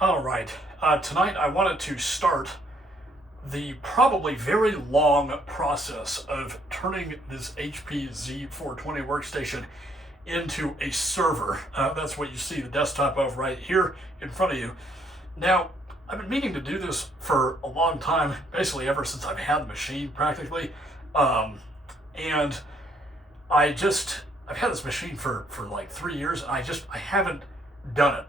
All right. Tonight I wanted to start the probably very long process of turning this HP Z420 workstation into a server. That's what you see the desktop of right here in front of you. Now, I've been meaning to do this for a long time, basically ever since I've had the machine practically. And I've had this machine for like 3 years, and I haven't done it.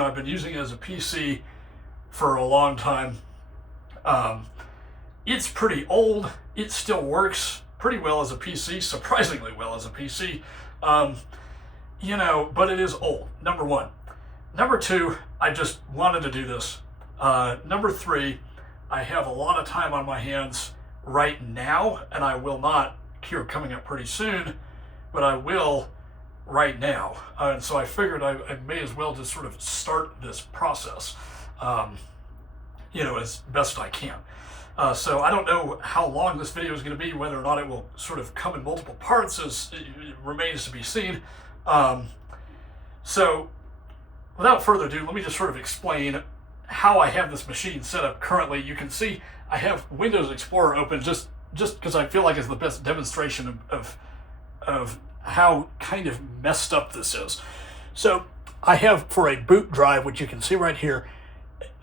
I've been using it as a PC for a long time. It's pretty old. It still works pretty well as a PC, surprisingly well as a PC. But it is old, number one. Number two, I just wanted to do this. Number three, I have a lot of time on my hands right now, and I will not here coming up pretty soon, but I will right now. And so I figured I may as well just sort of start this process, as best I can. So I don't know how long this video is going to be, whether or not it will sort of come in multiple parts, as it remains to be seen. So without further ado, let me just sort of explain how I have this machine set up currently. You can see I have Windows Explorer open just because I feel like it's the best demonstration of how kind of messed up this is. So I have, for a boot drive, which you can see right here,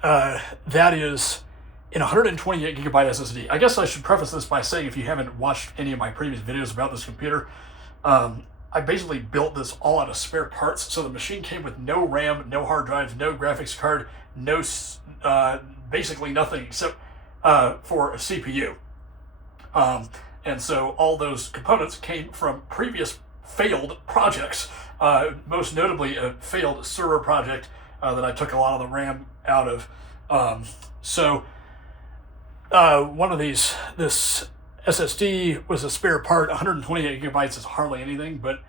that is in 128 gigabyte SSD. I guess I should preface this by saying, if you haven't watched any of my previous videos about this computer, I basically built this all out of spare parts. So the machine came with no RAM, no hard drives, no graphics card, no basically nothing except for a CPU. And so all those components came from previous failed projects, most notably a failed server project that I took a lot of the RAM out of. One of this SSD was a spare part. 128 gigabytes is hardly anything, but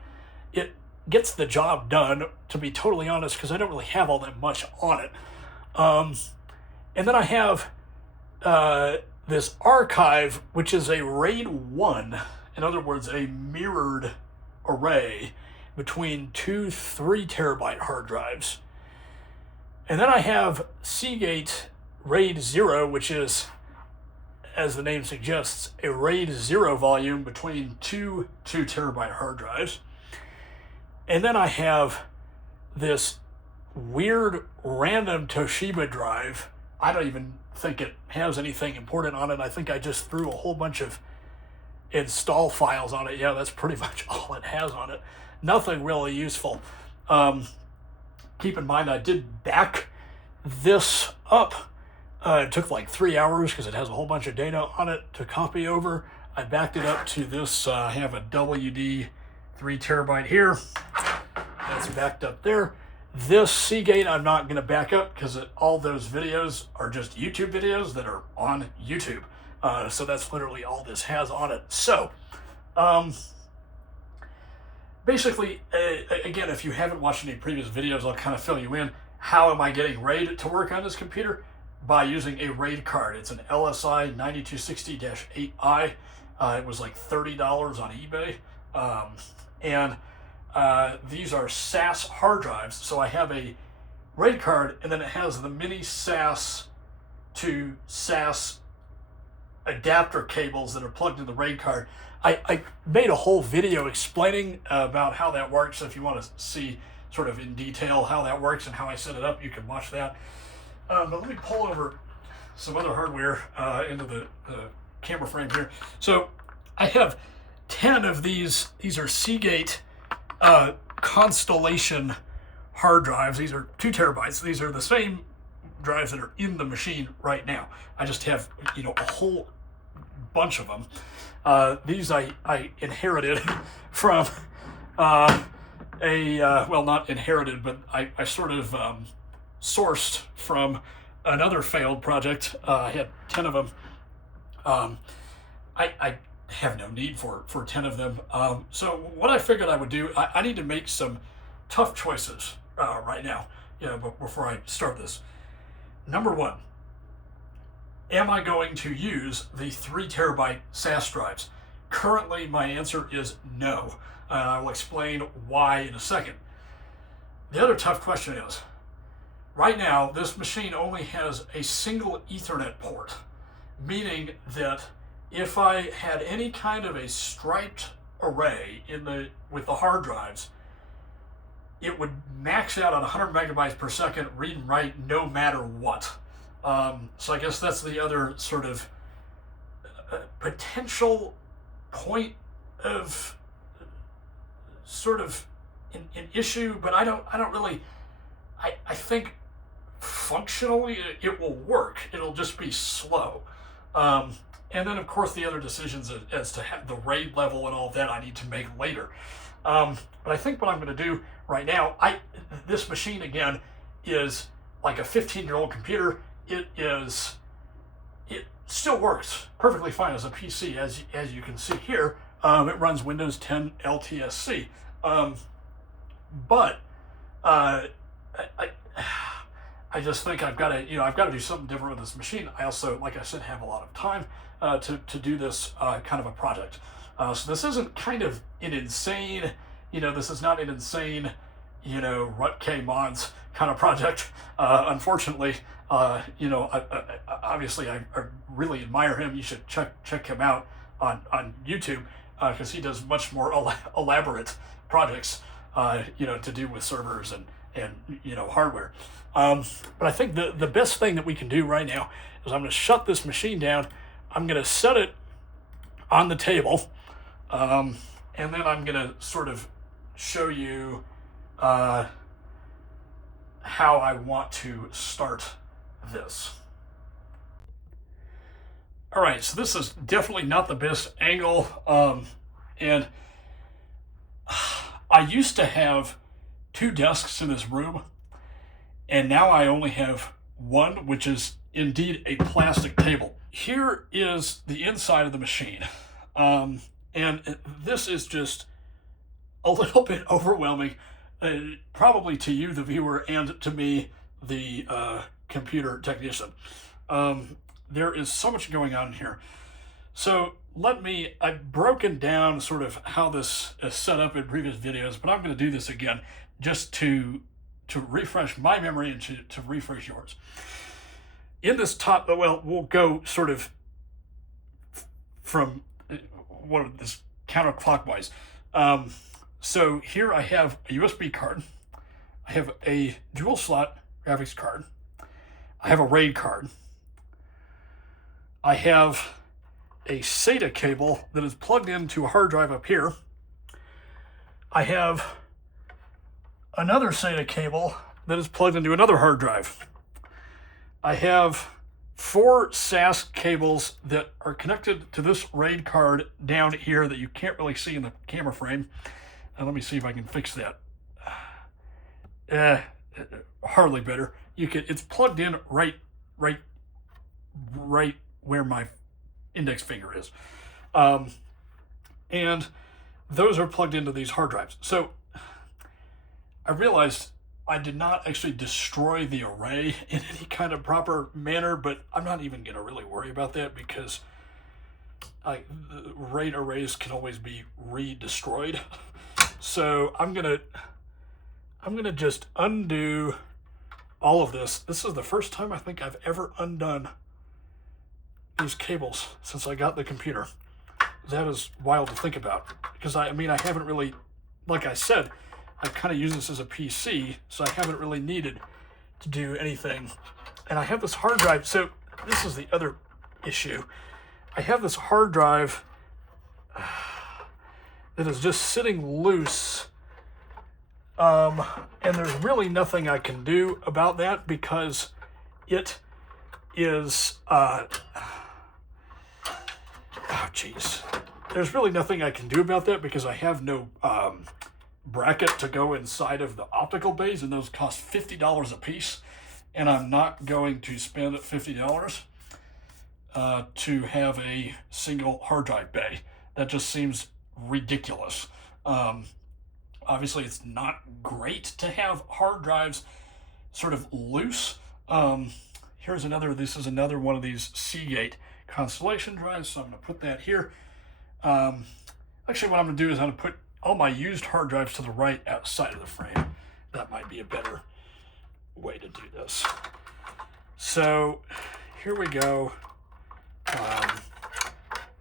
it gets the job done, to be totally honest, because I don't really have all that much on it. And then I have this archive, which is a RAID 1, in other words, a mirrored array between two 3 terabyte hard drives. And then I have Seagate RAID 0, which is, as the name suggests, a RAID 0 volume between two 2 terabyte hard drives. And then I have this weird random Toshiba drive. I don't even think it has anything important on it. I think I just threw a whole bunch of install files on it. Yeah, that's pretty much all it has on it. Nothing really useful. Keep in mind, I did back this up. It took like 3 hours because it has a whole bunch of data on it to copy over. I backed it up to this. I have a WD 3 terabyte here. That's backed up there. This Seagate I'm not going to back up because all those videos are just YouTube videos that are on YouTube. So that's literally all this has on it. So basically, again, if you haven't watched any previous videos, I'll kind of fill you in. How am I getting RAID to work on this computer? By using a RAID card. It's an LSI 9260-8i. It was like $30 on eBay. These are SAS hard drives. So I have a RAID card, and then it has the mini SAS to SAS adapter cables that are plugged in the RAID card. I made a whole video explaining about how that works. So if you want to see sort of in detail how that works and how I set it up, you can watch that. But let me pull over some other hardware into the camera frame here. So I have 10 of these. These are Seagate Constellation hard drives. These are 2 terabytes. These are the same drives that are in the machine right now. I just have, a whole bunch of them. These I inherited from not inherited, but I sort of sourced from another failed project. I had 10 of them. I have no need for 10 of them. So what I figured I would do, I need to make some tough choices right now, before I start this. Number one, am I going to use the 3 terabyte SAS drives? Currently, my answer is no. I will explain why in a second. The other tough question is, right now, this machine only has a single Ethernet port, meaning that if I had any kind of a striped array with the hard drives, it would max out at 100 megabytes per second read and write no matter what. So I guess that's the other sort of potential point of sort of an issue, but I don't really. I think functionally it will work. It'll just be slow. And then of course the other decisions as to the RAID level and all that I need to make later. But I think what I'm going to do right now, this machine again is like a 15-year-old computer. It still works perfectly fine as a PC, as you can see here. It runs Windows 10 LTSC. But I just think I've got to do something different with this machine. I also, like I said, have a lot of time to do this kind of a project. So this isn't kind of an insane, this is not an insane, Rutk mods kind of project. Unfortunately, obviously I really admire him. You should check him out on YouTube because he does much more elaborate projects, to do with servers and hardware. But I think the best thing that we can do right now is I'm going to shut this machine down. I'm going to set it on the table, and then I'm going to sort of show you how I want to start this. All right, so this is definitely not the best angle, and I used to have 2 desks in this room, and now I only have one, which is indeed a plastic table. Here is the inside of the machine, and this is just a little bit overwhelming, probably to you, the viewer, and to me, the computer technician. There is so much going on here. So I've broken down sort of how this is set up in previous videos, but I'm going to do this again just to refresh my memory and to refresh yours. In this top, well, we'll go sort of from this counterclockwise. So here I have a USB card. I have a dual slot graphics card. I have a RAID card. I have a SATA cable that is plugged into a hard drive up here. I have another SATA cable that is plugged into another hard drive. I have 4 SAS cables that are connected to this RAID card down here that you can't really see in the camera frame. Let me see if I can fix that. Hardly better. It's plugged in right where my index finger is. And those are plugged into these hard drives. So I realized I did not actually destroy the array in any kind of proper manner, but I'm not even going to really worry about that because RAID arrays can always be re-destroyed. So I'm gonna just undo all of this. This is the first time I think I've ever undone these cables since I got the computer. That is wild to think about because I haven't really, like I said, I kind of use this as a PC, so I haven't really needed to do anything. And I have this hard drive. So this is the other issue. I have this hard drive that is just sitting loose. And there's really nothing I can do about that because it is, There's really nothing I can do about that because I have no bracket to go inside of the optical bays, and those cost $50 a piece. And I'm not going to spend $50 to have a single hard drive bay. That just seems ridiculous. Obviously, it's not great to have hard drives sort of loose. This is another one of these Seagate Constellation drives, so I'm going to put that here. Actually, what I'm going to do is I'm going to put all my used hard drives to the right outside of the frame. That might be a better way to do this. So here we go.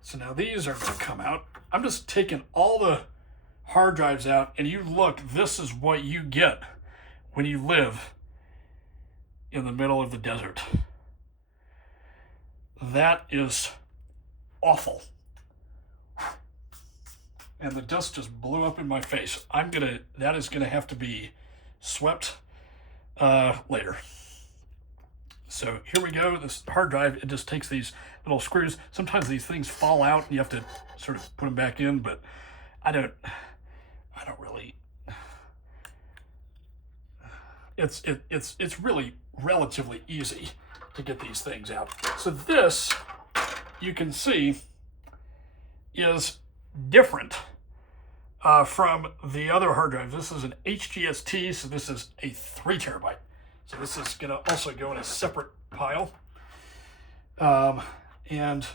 So now these are going to come out. I'm just taking all the hard drives out, and you look, this is what you get when you live in the middle of the desert. That is awful. And the dust just blew up in my face. That is gonna have to be swept later. So here we go. This hard drive, it just takes these little screws. Sometimes these things fall out and you have to sort of put them back in, but I don't really. It's really relatively easy to get these things out. So this, you can see, is different from the other hard drive. This is an HGST, so this is a 3 terabyte. So this is gonna also go in a separate pile. And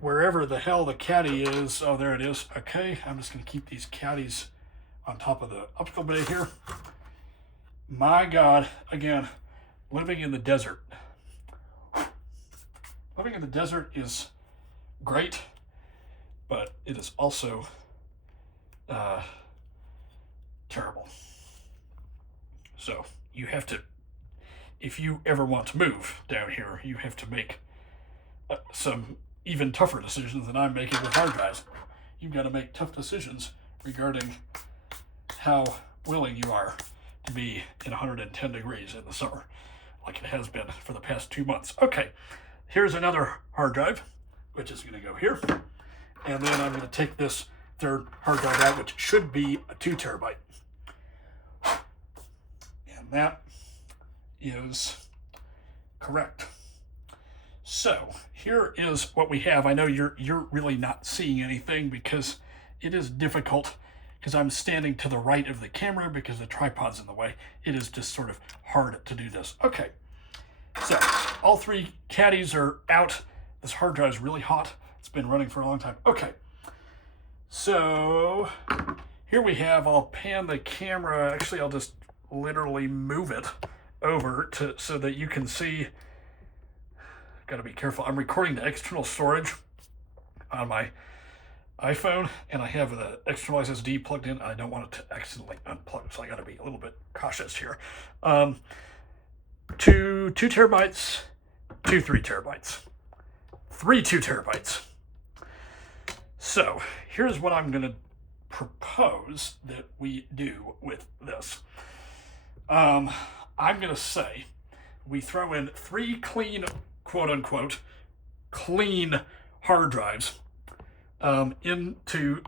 wherever the hell the caddy is, oh, there it is. Okay, I'm just gonna keep these caddies on top of the optical bay here. My God, again, living in the desert. Living in the desert is great, but it is also terrible. So you have to, if you ever want to move down here, you have to make some even tougher decisions than I'm making with hard drives. You've got to make tough decisions regarding how willing you are to be in 110 degrees in the summer, like it has been for the past 2 months. Okay, here's another hard drive, which is going to go here. And then I'm going to take this third hard drive out, which should be a 2 terabyte. And that is correct. So here is what we have. I know you're really not seeing anything because it is difficult, because I'm standing to the right of the camera because the tripod's in the way. It is just sort of hard to do this. Okay, so all 3 caddies are out. This hard drive is really hot. It's been running for a long time. Okay, so here we have, I'll pan the camera. Actually, I'll just literally move it over so that you can see. Got to be careful. I'm recording the external storage on my iPhone, and I have the external SSD plugged in. I don't want it to accidentally unplug, so I got to be a little bit cautious here. 2 terabytes, 2 3 terabytes, 3 2 terabytes. So here's what I'm going to propose that we do with this. I'm going to say we throw in 3 clean, quote unquote, clean hard drives into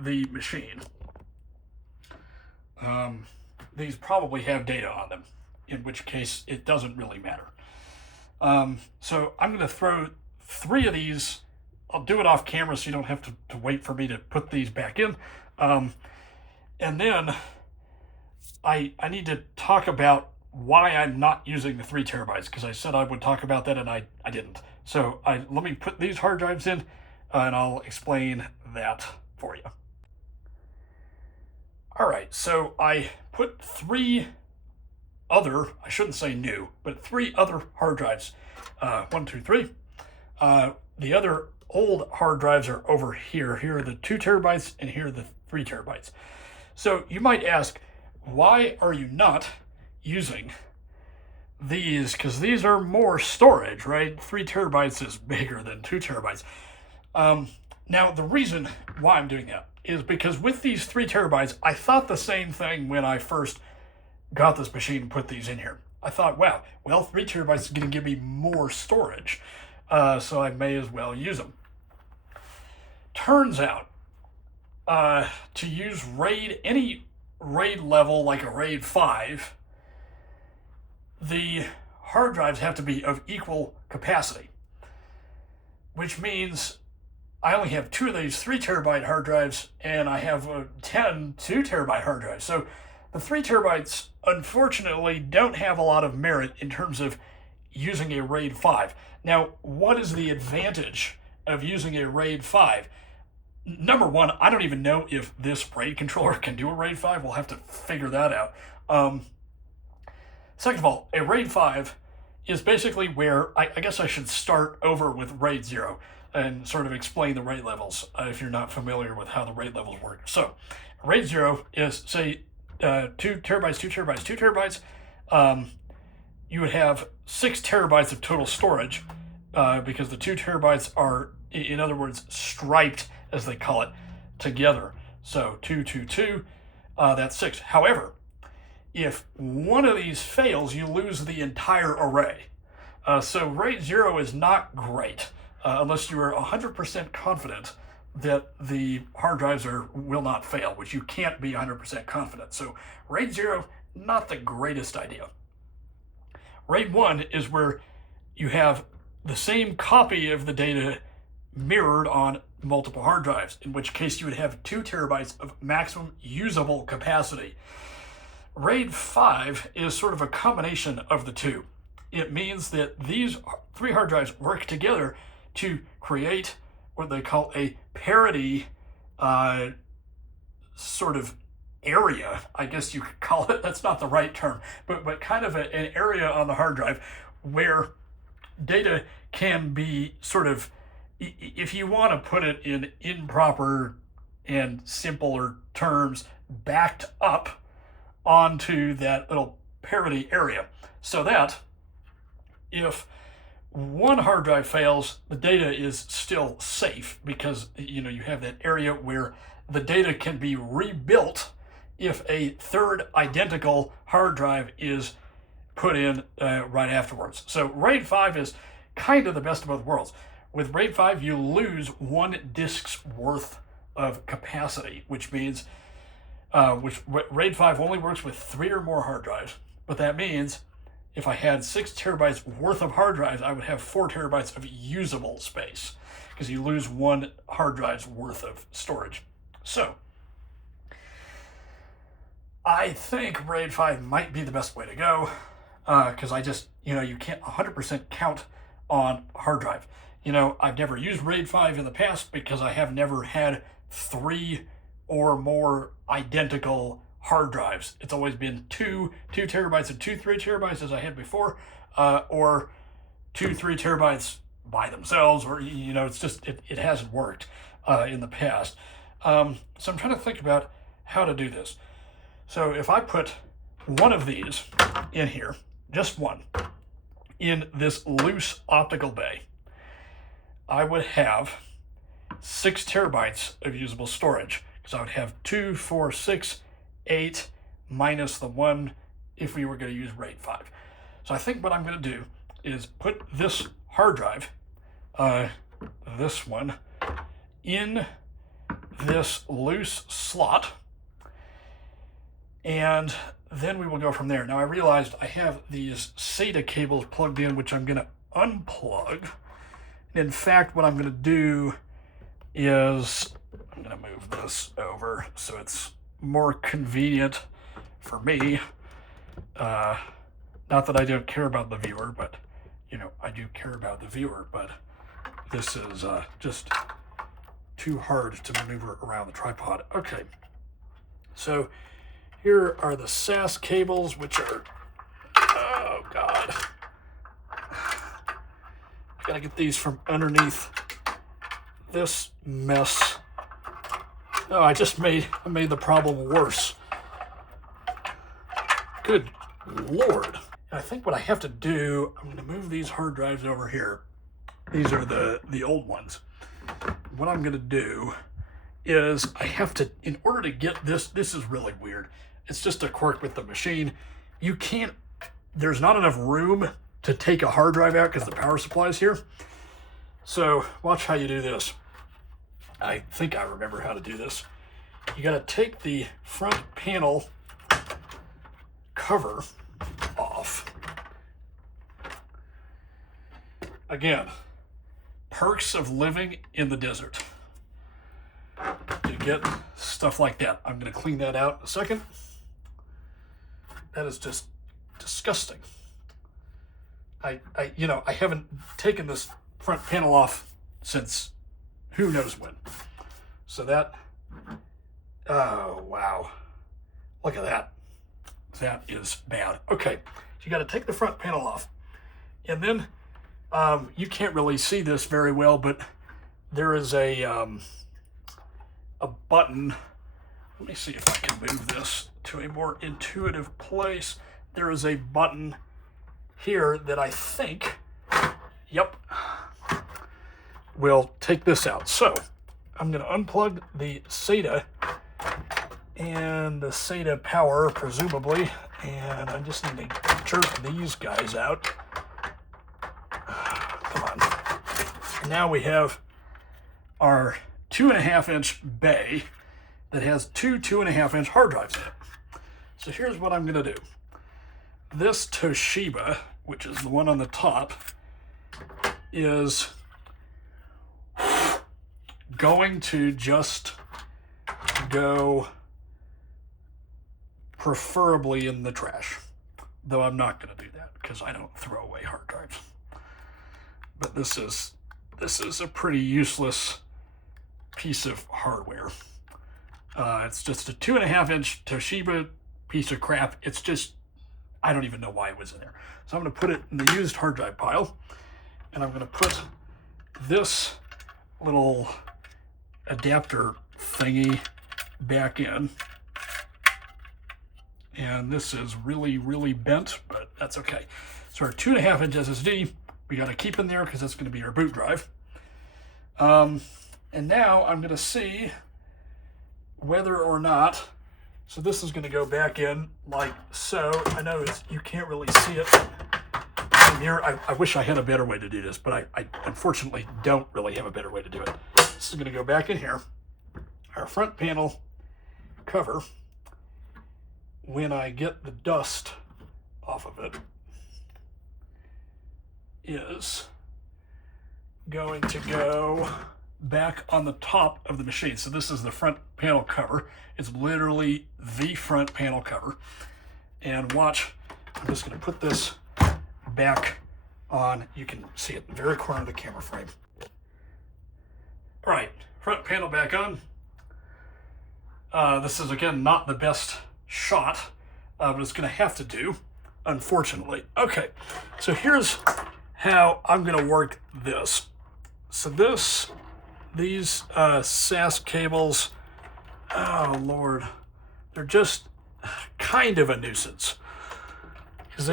the machine. These probably have data on them, in which case it doesn't really matter. So I'm going to throw 3 of these. I'll do it off camera so you don't have to wait for me to put these back in. And then I need to talk about why I'm not using the 3 terabytes, because I said I would talk about that and I didn't. So let me put these hard drives in and I'll explain that for you. All right, so I put 3 other, I shouldn't say new, but 3 other hard drives. 1, 2, 3. The other old hard drives are over here. Here are the 2 terabytes and here are the 3 terabytes. So you might ask, why are you not using these? Because these are more storage, right? 3 terabytes is bigger than 2 terabytes. Now, the reason why I'm doing that is because with these 3 terabytes, I thought the same thing when I first got this machine and put these in here. I thought, wow, well, 3 terabytes is going to give me more storage, so I may as well use them. Turns out, to use RAID, any RAID level like a RAID 5, the hard drives have to be of equal capacity, which means I only have 2 of these 3 terabyte hard drives and I have 10 2 terabyte hard drives. So the 3 terabytes, unfortunately, don't have a lot of merit in terms of using a RAID 5. Now, what is the advantage of using a RAID 5? Number one, I don't even know if this RAID controller can do a RAID 5. We'll have to figure that out. Second of all, a RAID 5 is basically where, I guess I should start over with RAID 0 and sort of explain the RAID levels if you're not familiar with how the RAID levels work. So RAID 0 is, say, 2 terabytes, 2 terabytes, 2 terabytes. You would have 6 terabytes of total storage because the 2 terabytes are, in other words, striped, as they call it, together. So 2, 2, 2, that's 6. However, if one of these fails, you lose the entire array. So RAID 0 is not great unless you are 100% confident that the hard drives will not fail, which you can't be 100% confident. So RAID 0, not the greatest idea. RAID 1 is where you have the same copy of the data mirrored on multiple hard drives, in which case you would have 2 terabytes of maximum usable capacity. RAID 5 is sort of a combination of the two. It means that these 3 hard drives work together to create what they call a parity sort of area, I guess you could call it. That's not the right term, but kind of an area on the hard drive where data can be sort of, if you want to put it in improper and simpler terms, backed up onto that little parity area, so that if one hard drive fails, the data is still safe because you have that area where the data can be rebuilt if a third identical hard drive is put in right afterwards. So RAID 5 is kind of the best of both worlds. With RAID 5, you lose 1 disk's worth of capacity, which means RAID 5 only works with 3 or more hard drives, but that means if I had 6 terabytes worth of hard drives, I would have 4 terabytes of usable space because you lose 1 hard drive's worth of storage. So I think RAID 5 might be the best way to go because I just, you can't 100% count on hard drive. I've never used RAID 5 in the past because I have never had 3 or more identical hard drives. It's always been 2 terabytes and 2 3 terabytes as I had before, or 2 3 terabytes by themselves, or it's just it hasn't worked in the past. So I'm trying to think about how to do this. So if I put one of these in here, just one, in this loose optical bay, I would have 6 terabytes of usable storage because I would have 2, 4, 6, 8 minus the 1 if we were going to use RAID 5. So I think what I'm going to do is put this hard drive, this one, in this loose slot, and then we will go from there. Now I realized I have these SATA cables plugged in, which I'm going to unplug. In fact, what I'm going to do is I'm going to move this over so it's more convenient for me. Not that I don't care about the viewer, but I do care about the viewer, but this is just too hard to maneuver around the tripod. Okay, so here are the SAS cables, which are, oh God, gotta get these from underneath this mess. Oh, I made the problem worse. Good Lord. I think what I have to do, I'm gonna move these hard drives over here. These are the old ones. What I'm gonna do is I have to, in order to get this is really weird. It's just a quirk with the machine. You can't, there's not enough room to take a hard drive out because the power supply is here. So watch how you do this. I think I remember how to do this. You gotta take the front panel cover off. Again, perks of living in the desert. You get stuff like that. I'm gonna clean that out in a second. That is just disgusting. I haven't taken this front panel off since who knows when. So that, oh wow, look at that. that is bad. Okay, so you got to take the front panel off. And then you can't really see this very well, but there is a button. Let me see if I can move this to a more intuitive place. There is a button here that I think, yep, will take this out. So I'm going to unplug the SATA and the SATA power, presumably, and I just need to jerk these guys out. Come on. And now we have our 2.5-inch bay that has two 2.5-inch hard drives in it. So here's what I'm going to do. This Toshiba, which is the one on the top, is going to just go preferably in the trash, though I'm not going to do that because I don't throw away hard drives. But this is a pretty useless piece of hardware. It's just a 2.5-inch Toshiba piece of crap. It's just, I don't even know why it was in there. So I'm going to put it in the used hard drive pile, and I'm going to put this little adapter thingy back in. And this is really, really bent, but that's okay. So our 2.5-inch SSD, we got to keep in there because that's going to be our boot drive. And now I'm going to see whether or not, so this is going to go back in like so. I know you can't really see it from here. I wish I had a better way to do this, but I unfortunately don't really have a better way to do it. This is going to go back in here. Our front panel cover, when I get the dust off of it, is going to go back on the top of the machine. So this is the front panel cover. It's literally the front panel cover. And watch, I'm just going to put this back on. You can see it in the very corner of the camera frame. All right, front panel back on. This is, again, not the best shot, but it's going to have to do, unfortunately. Okay, so here's how I'm going to work this. So these SAS cables, oh Lord, they're just kind of a nuisance because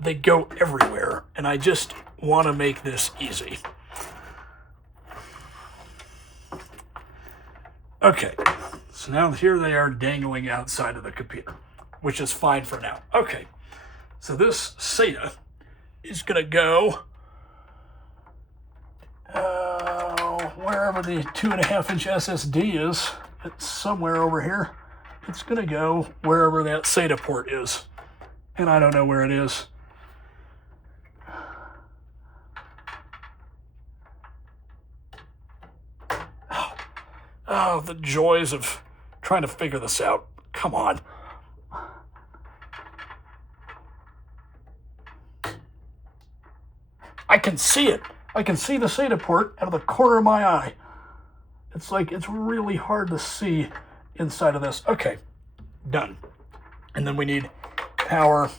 they go everywhere, and I just want to make this easy. Okay, so now here they are dangling outside of the computer, which is fine for now. Okay, so this SATA is going to go wherever the 2.5-inch SSD is. It's somewhere over here. It's going to go wherever that SATA port is, and I don't know where it is. Oh, the joys of trying to figure this out. Come on. I can see it. I can see the SATA port out of the corner of my eye. It's like, it's really hard to see inside of this. Okay, done. And then we need power,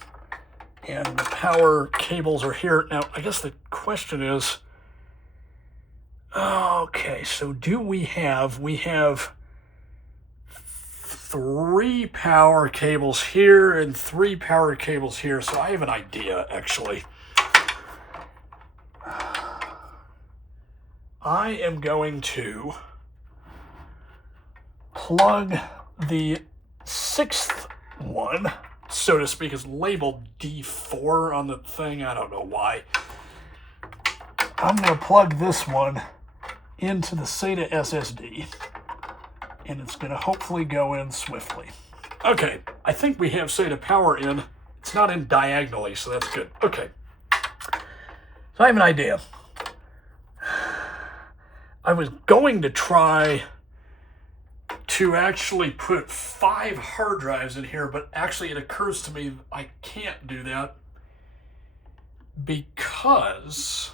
and the power cables are here. Now, I guess the question is, okay, so we have 3 power cables here and 3 power cables here, so I have an idea, actually. I am going to plug the 6th one, so to speak, is labeled D4 on the thing. I don't know why. I'm going to plug this one into the SATA SSD, and it's going to hopefully go in swiftly. Okay, I think we have SATA power in. It's not in diagonally, so that's good. Okay, so I have an idea. I was going to try to actually put 5 hard drives in here, but actually it occurs to me I can't do that because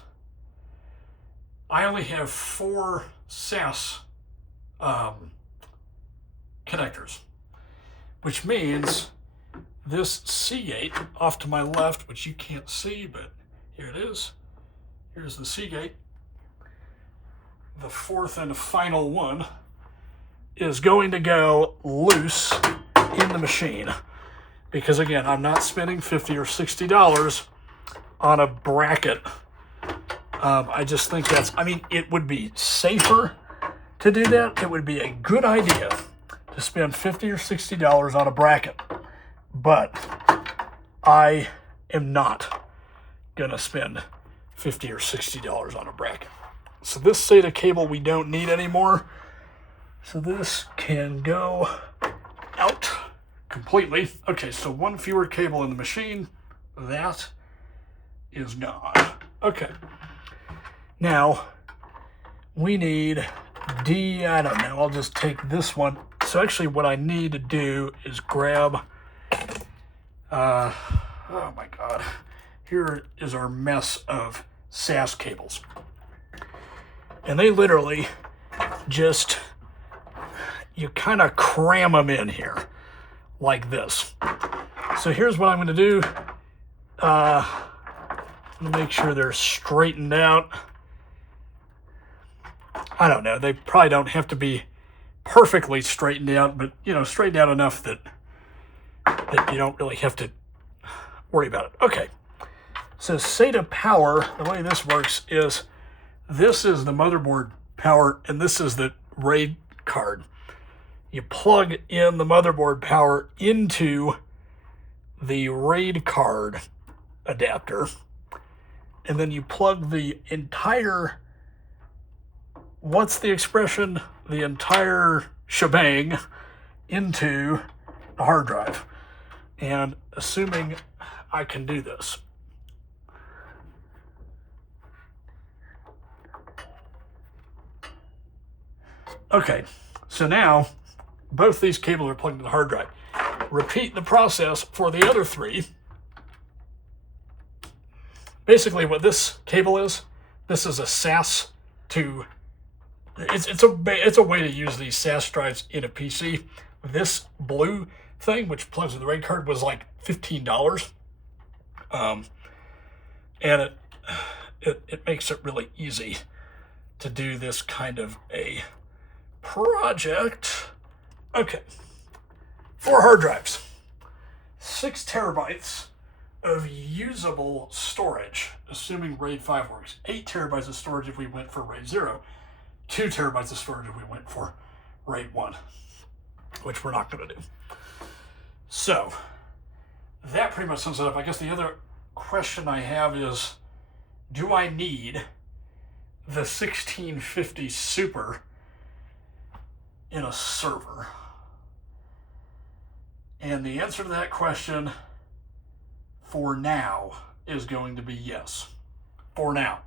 I only have 4 SAS connectors, which means this Seagate off to my left, which you can't see, but here it is. Here's the Seagate. The fourth and final one is going to go loose in the machine. Because again, I'm not spending $50 or $60 on a bracket. I just think that's, I mean, it would be safer to do that. It would be a good idea to spend $50 or $60 on a bracket. But I am not gonna spend $50 or $60 on a bracket. So this SATA cable we don't need anymore. So this can go out completely. Okay, so one fewer cable in the machine. That is gone. Okay. Now, we need I don't know, I'll just take this one. So actually what I need to do is grab, oh my God. Here is our mess of SAS cables. And they literally just, you kind of cram them in here like this. So here's what I'm going to do. I'm going to make sure they're straightened out. I don't know. They probably don't have to be perfectly straightened out, but, you know, straightened out enough that you don't really have to worry about it. Okay. So SATA power, the way this works is this is the motherboard power and this is the RAID card. You plug in the motherboard power into the RAID card adapter, and then you plug the entire, what's the expression? The entire shebang into the hard drive. And assuming I can do this. Okay, so now both these cables are plugged into the hard drive. Repeat the process for the other three. Basically what this cable is, this is a SAS to, it's a way to use these SAS drives in a PC. This blue thing, which plugs with the RAID card, was like $15. And it makes it really easy to do this kind of a project. Okay, 4 hard drives, 6 terabytes of usable storage, assuming RAID 5 works, 8 terabytes of storage if we went for RAID 0, 2 terabytes of storage if we went for RAID 1, which we're not going to do. So that pretty much sums it up. I guess the other question I have is, do I need the 1650 Super in a server? And the answer to that question for now is going to be yes. For now.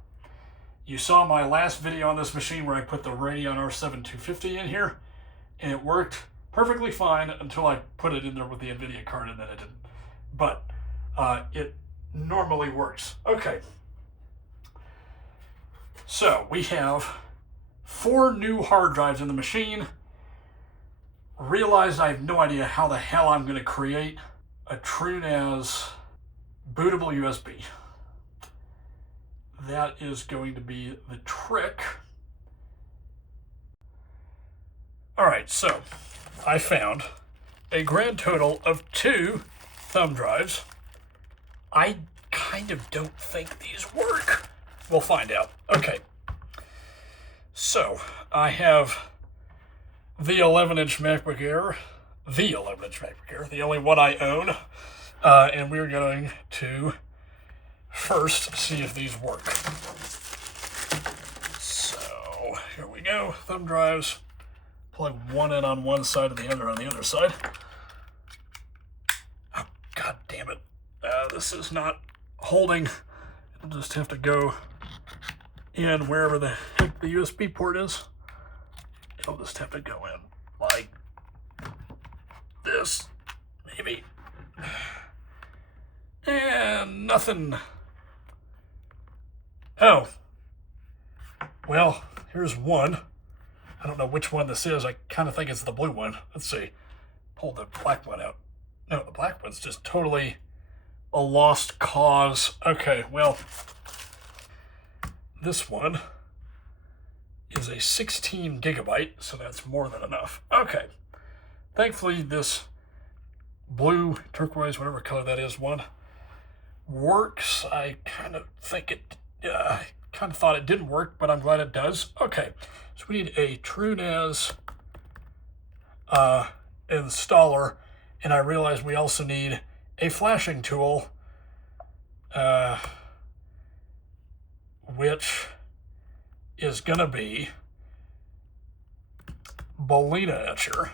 You saw my last video on this machine where I put the Radeon R7 250 in here, and it worked perfectly fine until I put it in there with the NVIDIA card, and then it didn't. But it normally works. Okay. So we have 4 new hard drives in the machine. Realized I have no idea how the hell I'm going to create a TrueNAS bootable USB. That is going to be the trick. All right, so I found a grand total of 2 thumb drives. I kind of don't think these work. We'll find out. Okay. So I have the 11-inch MacBook Air, the only one I own, and we're going to first see if these work. So here we go, thumb drives, plug one in on one side and the other on the other side. Oh, God damn it. This is not holding. I'll just have to go in wherever the heck the USB port is. I'll just have to go in like this, maybe. And nothing. Oh. Well, here's one. I don't know which one this is. I kind of think it's the blue one. Let's see. Pull the black one out. No, the black one's just totally a lost cause. Okay, well, this one is a 16 gigabyte, so that's more than enough. Okay. Thankfully, this blue, turquoise, whatever color that is, one works. I kind of think it, kind of thought it didn't work, but I'm glad it does. Okay, so we need a TrueNAS installer, and I realize we also need a flashing tool, which is going to be Bolina Etcher,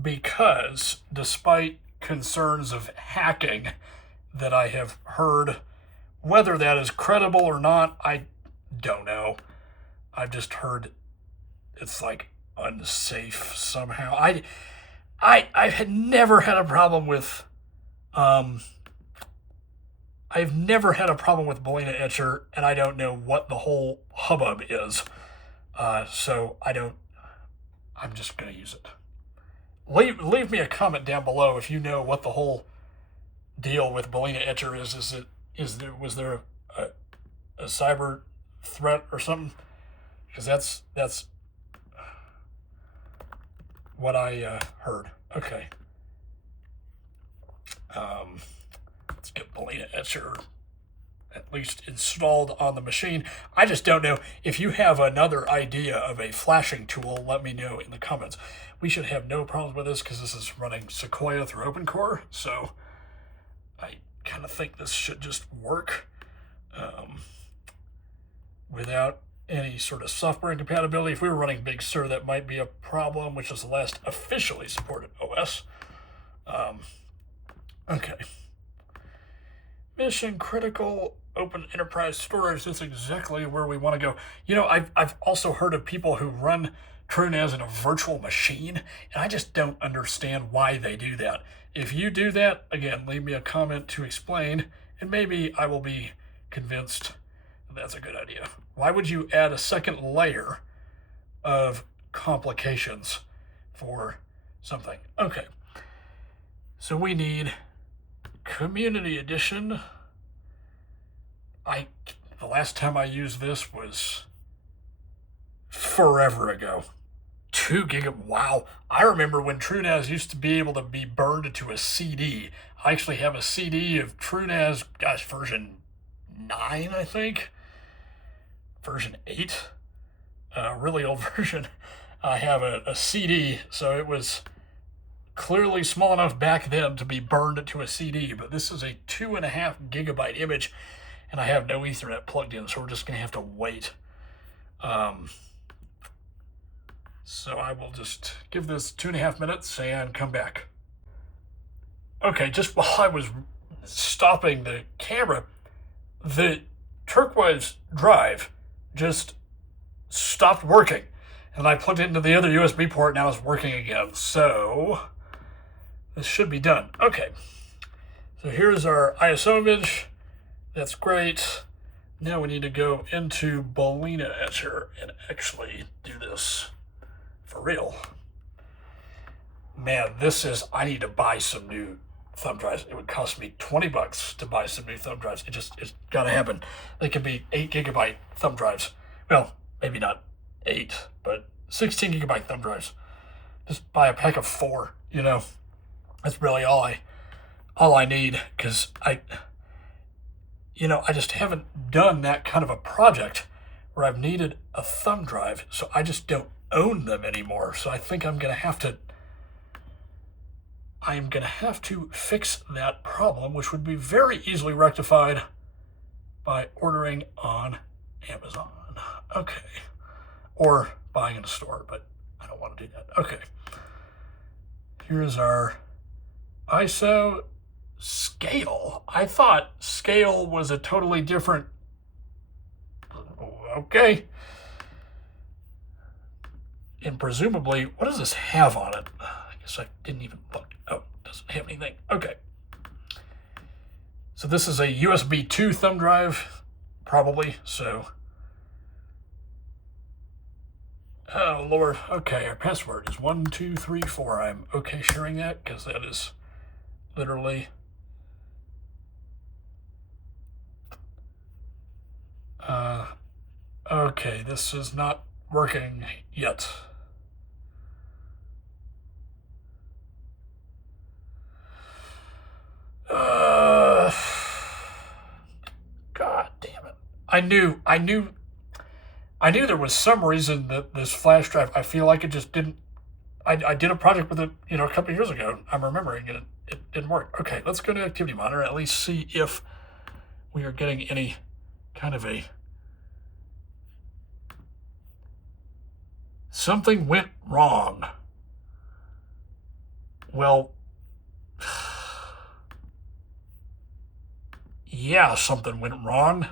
because despite concerns of hacking that I have heard, whether that is credible or not, I don't know. I've just heard it's like unsafe somehow. I've never had a problem with I've never had a problem with Bolina Etcher, and I don't know what the whole hubbub is. So I'm just going to use it. Leave me a comment down below if you know what the whole deal with Bolina Etcher is. Was there a cyber threat or something? Because that's what I heard. Okay. Let's get Bolina Etcher at least installed on the machine. I just don't know. If you have another idea of a flashing tool, let me know in the comments. We should have no problems with this because this is running Sequoia through OpenCore, so I kind of think this should just work without any sort of software incompatibility. If we were running Big Sur, that might be a problem, which is the last officially supported OS. Okay. Mission critical open enterprise storage. That's exactly where we want to go. You know, I've also heard of people who run TrueNAS in a virtual machine, and I just don't understand why they do that. If you do that, again, leave me a comment to explain, and maybe I will be convinced that's a good idea. Why would you add a second layer of complications for something? Okay. So we need Community Edition. The last time I used this was forever ago. 2 GB. Wow. I remember when TrueNAS used to be able to be burned to a CD. I actually have a CD of TrueNAS, gosh, version 9, I think. Version 8. Really old version. I have a CD, so it was clearly small enough back then to be burned to a CD, but this is a 2.5 gigabyte image, and I have no Ethernet plugged in, so we're just going to have to wait. So I will just give this 2.5 minutes and come back. Okay, just while I was stopping the camera, the turquoise drive just stopped working, and I plugged it into the other USB port, now it's working again. So this should be done. Okay, so here's our ISO image. That's great. Now we need to go into Bolina Etcher and actually do this for real. Man, I need to buy some new thumb drives. It would cost me $20 to buy some new thumb drives. It's gotta happen. They could be 8 gigabyte thumb drives. Well, maybe not 8, but 16 gigabyte thumb drives. Just buy a pack of 4, you know. That's really all I need, because I just haven't done that kind of a project where I've needed a thumb drive, so I just don't own them anymore. So I think I'm gonna have to fix that problem, which would be very easily rectified by ordering on Amazon. Okay. Or buying in a store, but I don't want to do that. Okay. Here's our ISO scale. I thought scale was a totally different. Okay. And presumably, what does this have on it? I guess I didn't even look. Oh, it doesn't have anything. Okay. So this is a USB 2 thumb drive, probably. So Oh, Lord. Okay, our password is 1234. I'm okay sharing that because that is literally... okay, this is not working yet. God damn it. I knew there was some reason that this flash drive, I feel like it just didn't... I did a project with it, a couple of years ago. I'm remembering it didn't work. Okay, let's go to Activity Monitor, at least see if we are getting any kind of a... Something went wrong. Well, yeah, something went wrong.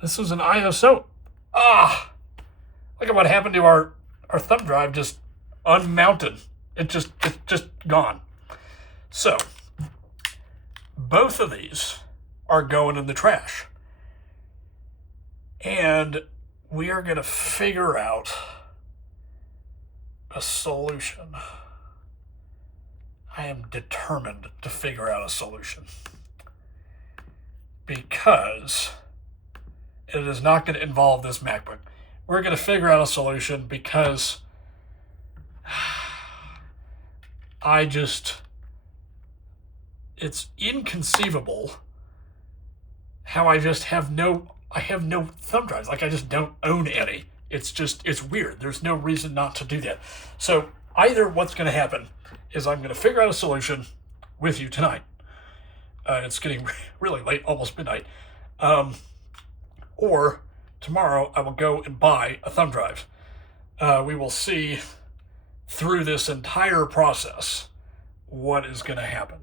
This is an ISO. Look at what happened to our thumb drive, just unmounted. It's just gone. So, both of these are going in the trash. And we are going to figure out a solution. I am determined to figure out a solution. Because it is not going to involve this MacBook. We're going to figure out a solution because it's inconceivable how I have no thumb drives. Like, I just don't own any. It's weird. There's no reason not to do that. So either what's going to happen is I'm going to figure out a solution with you tonight. It's getting really late, almost midnight. Or tomorrow I will go and buy a thumb drive. We will see through this entire process what is going to happen.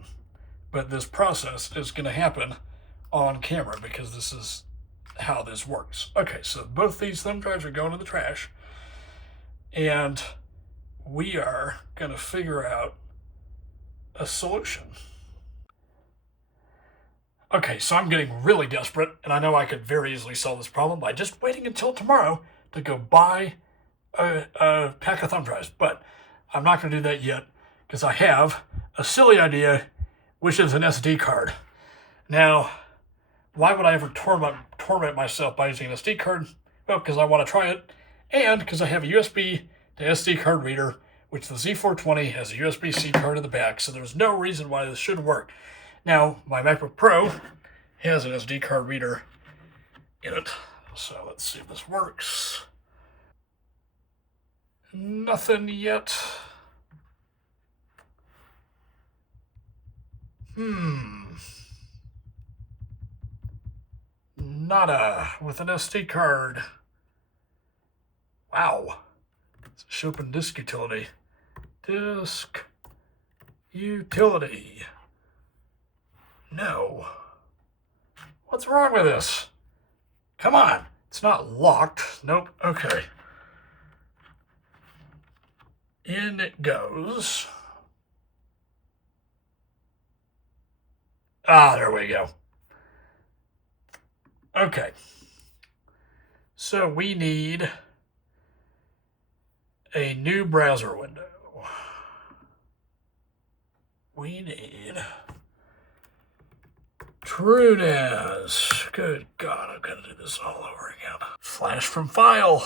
But this process is going to happen on camera because this is how this works. Okay, so both these thumb drives are going to the trash. And we are going to figure out a solution. Okay, so I'm getting really desperate, and I know I could very easily solve this problem by just waiting until tomorrow to go buy a pack of thumb drives. But I'm not going to do that yet because I have a silly idea, which is an SD card. Now, why would I ever torment myself by using an SD card? Well, because I want to try it, and because I have a USB to SD card reader, which the Z420 has a USB-C card in the back, so there's no reason why this shouldn't work. Now, my MacBook Pro has an SD card reader in it, so let's see if this works. Nothing yet. Nada with an SD card. Wow. Let's open disk utility. Disk utility. No. What's wrong with this? Come on. It's not locked. Nope. Okay. In it goes. There we go. Okay. So we need a new browser window. We need TrueNAS. Good God, I've got to do this all over again. Flash from file.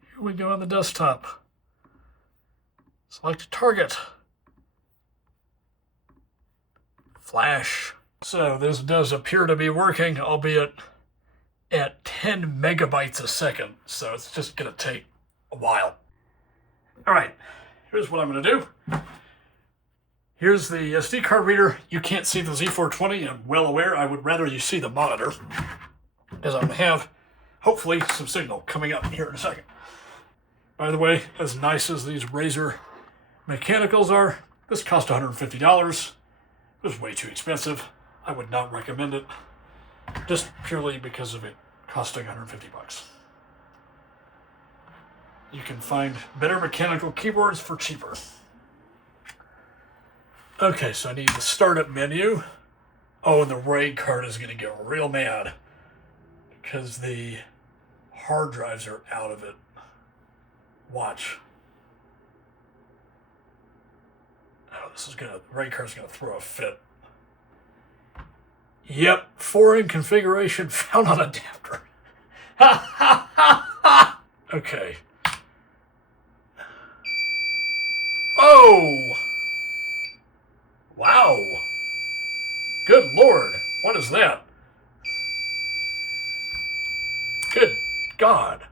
Here we go on the desktop. Select target. Flash. So this does appear to be working, albeit at 10 megabytes a second. So it's just going to take a while. All right, here's what I'm going to do. Here's the SD card reader. You can't see the Z420. I'm well aware. I would rather you see the monitor, as I'm going to have, hopefully, some signal coming up here in a second. By the way, as nice as these Razer mechanicals are, this cost $150. It was way too expensive. I would not recommend it, just purely because of it costing $150. You can find better mechanical keyboards for cheaper. Okay, so I need the startup menu. Oh, and the RAID card is going to get real mad because the hard drives are out of it. Watch. Oh, this is gonna, RAID card's gonna throw a fit. Yep, foreign configuration found on adapter. Ha ha ha ha! Okay. Oh! Wow! Good Lord, what is that? Good God.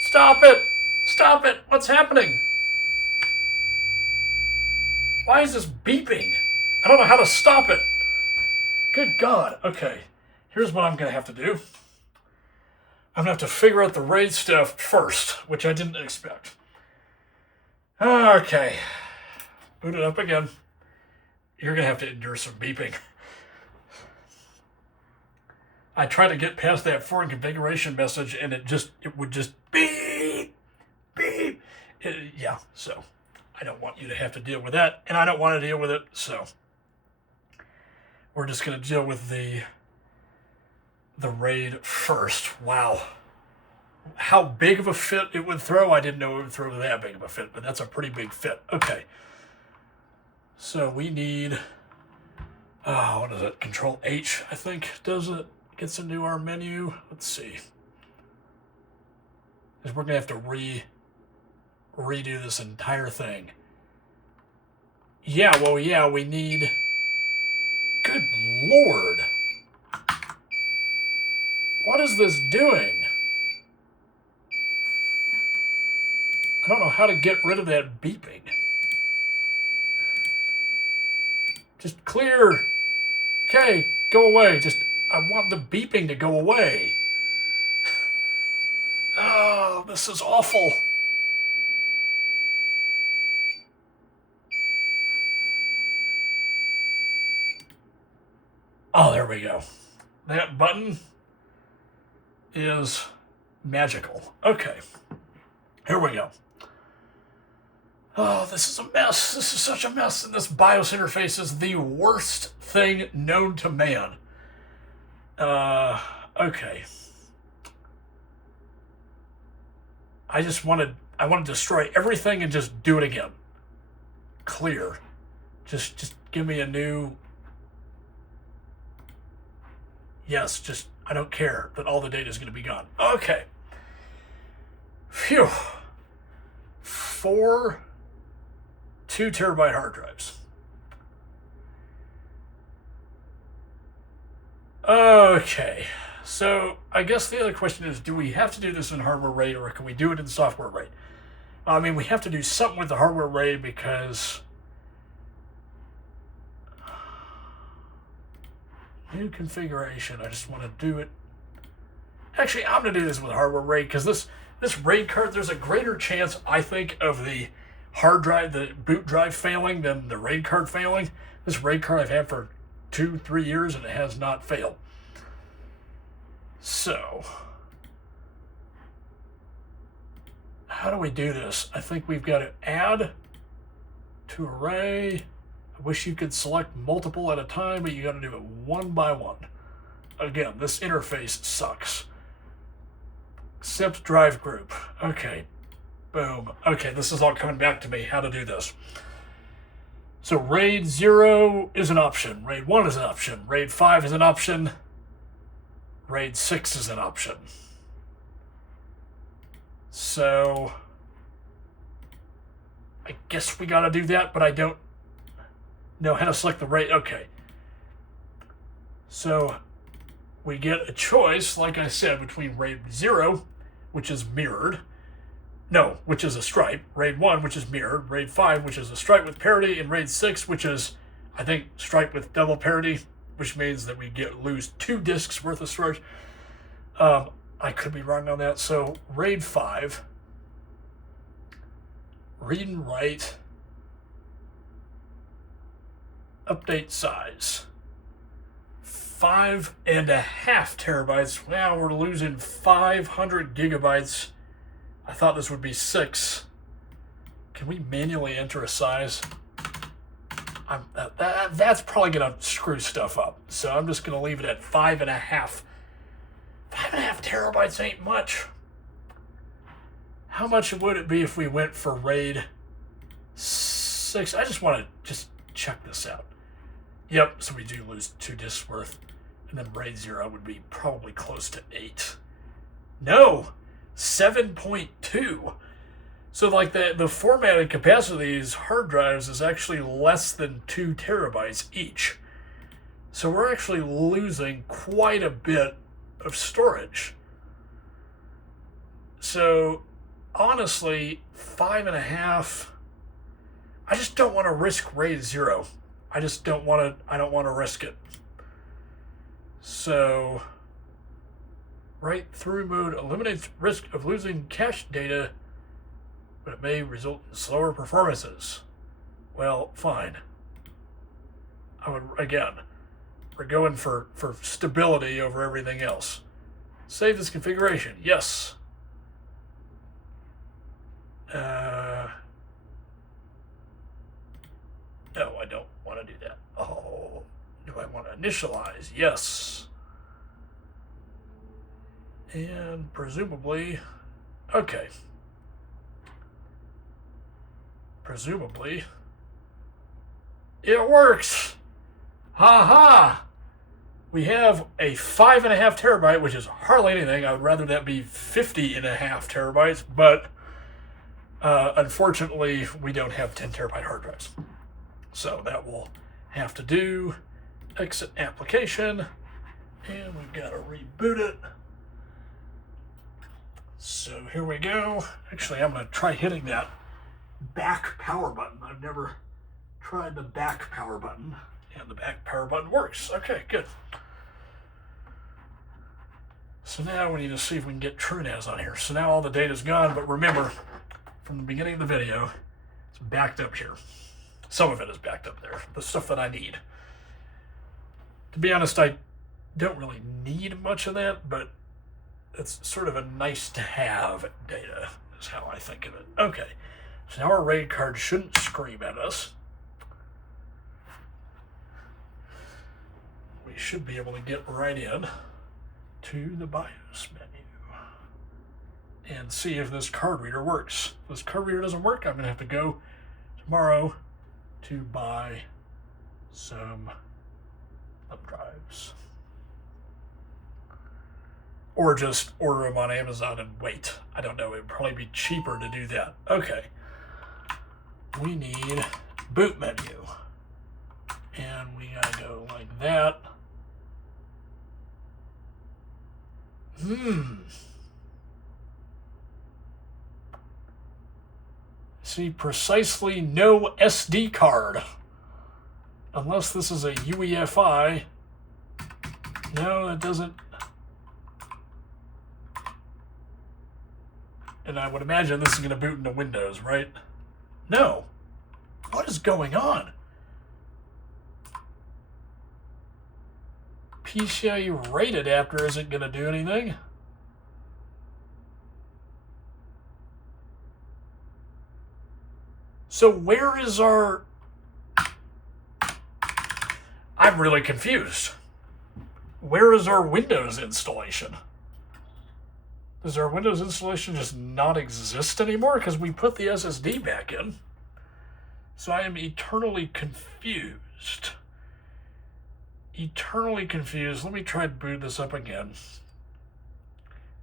Stop it! Stop it! What's happening? Why is this beeping? I don't know how to stop it. Good God. Okay, here's what I'm going to have to do. I'm going to have to figure out the RAID stuff first, which I didn't expect. Okay. Boot it up again. You're going to have to endure some beeping. I tried to get past that foreign configuration message, and it would just beep, beep. Yeah, so I don't want you to have to deal with that, and I don't want to deal with it, so we're just going to deal with the RAID first. Wow. How big of a fit it would throw, I didn't know it would throw that big of a fit, but that's a pretty big fit. Okay. So we need, what is it? Control H, I think, does it. Gets into our menu. Let's see. Because we're going to have to redo this entire thing. Yeah, well, yeah, we need... Good Lord. What is this doing? I don't know how to get rid of that beeping. Just clear. Okay, go away. I want the beeping to go away. Oh, this is awful. Oh, there we go. That button is magical. Okay, here we go. Oh, this is a mess. This is such a mess. And this BIOS interface is the worst thing known to man. Okay. I want to destroy everything and just do it again. Clear. Just give me a new... Yes, I don't care that all the data is going to be gone. Okay. Phew. 4 2-terabyte hard drives. Okay. So I guess the other question is, do we have to do this in hardware RAID or can we do it in software RAID? I mean, we have to do something with the hardware RAID because... New configuration. I just want to do it. Actually, I'm going to do this with hardware RAID because this RAID card, there's a greater chance, I think, of the hard drive, the boot drive failing than the RAID card failing. This RAID card I've had for 2-3 years and it has not failed. So, how do we do this? I think we've got to add to array. I wish you could select multiple at a time, but you got to do it one by one. Again, this interface sucks. Accept drive group. Okay. Boom. Okay, this is all coming back to me, how to do this. So RAID 0 is an option. RAID 1 is an option. RAID 5 is an option. RAID 6 is an option. So I guess we got to do that, but I don't know how to select the RAID. Okay. So we get a choice, like I said, between RAID 0, which is mirrored. No, which is a stripe. RAID 1, which is mirrored. RAID 5, which is a stripe with parity. And RAID 6, which is, I think, stripe with double parity, which means that we lose 2 disks worth of storage. I could be wrong on that. So RAID 5, read and write, update size, 5.5 terabytes. Wow, we're losing 500 gigabytes. I thought this would be 6. Can we manually enter a size? That's probably going to screw stuff up. So I'm just going to leave it at 5.5. 5.5 terabytes ain't much. How much would it be if we went for RAID 6? I just want to just check this out. Yep, so we do lose 2 disks worth. And then RAID 0 would be probably close to 8. No! 7.2. So like the formatted capacity of these hard drives is actually less than 2 terabytes each. So we're actually losing quite a bit of storage. So honestly, 5.5, I just don't want to risk RAID 0. I don't want to risk it. So write through mode eliminates risk of losing cache data, but it may result in slower performances. Well, fine. We're going for stability over everything else. Save this configuration. Yes. No, I don't want to do that. Oh, do I want to initialize? Yes. And presumably, okay. Presumably, it works. Ha ha. We have a 5.5 terabyte, which is hardly anything. I would rather that be 50.5 terabytes, but unfortunately, we don't have 10 terabyte hard drives. So that will have to do. Exit application, and we've got to reboot it. So here we go. Actually, I'm going to try hitting that back power button. I've never tried the back power button, and the back power button works. Okay, good. So now we need to see if we can get TrueNAS on here. So now all the data's gone, but remember, from the beginning of the video, it's backed up here. Some of it is backed up there, the stuff that I need. To be honest, I don't really need much of that, but it's sort of a nice to have data, is how I think of it. Okay, so now our RAID card shouldn't scream at us. We should be able to get right in to the BIOS menu and see if this card reader works. If this card reader doesn't work, I'm going to have to go tomorrow to buy some thumb drives. Or just order them on Amazon and wait. I don't know, it would probably be cheaper to do that. Okay. We need boot menu. And we gotta go like that. See, precisely no SD card. Unless this is a UEFI. No, that doesn't. And I would imagine this is going to boot into Windows, right? No. What is going on? PCIe RAID adapter isn't going to do anything. So where is our... I'm really confused. Where is our Windows installation? Does our Windows installation just not exist anymore? Because we put the SSD back in. So I am eternally confused. Eternally confused. Let me try to boot this up again.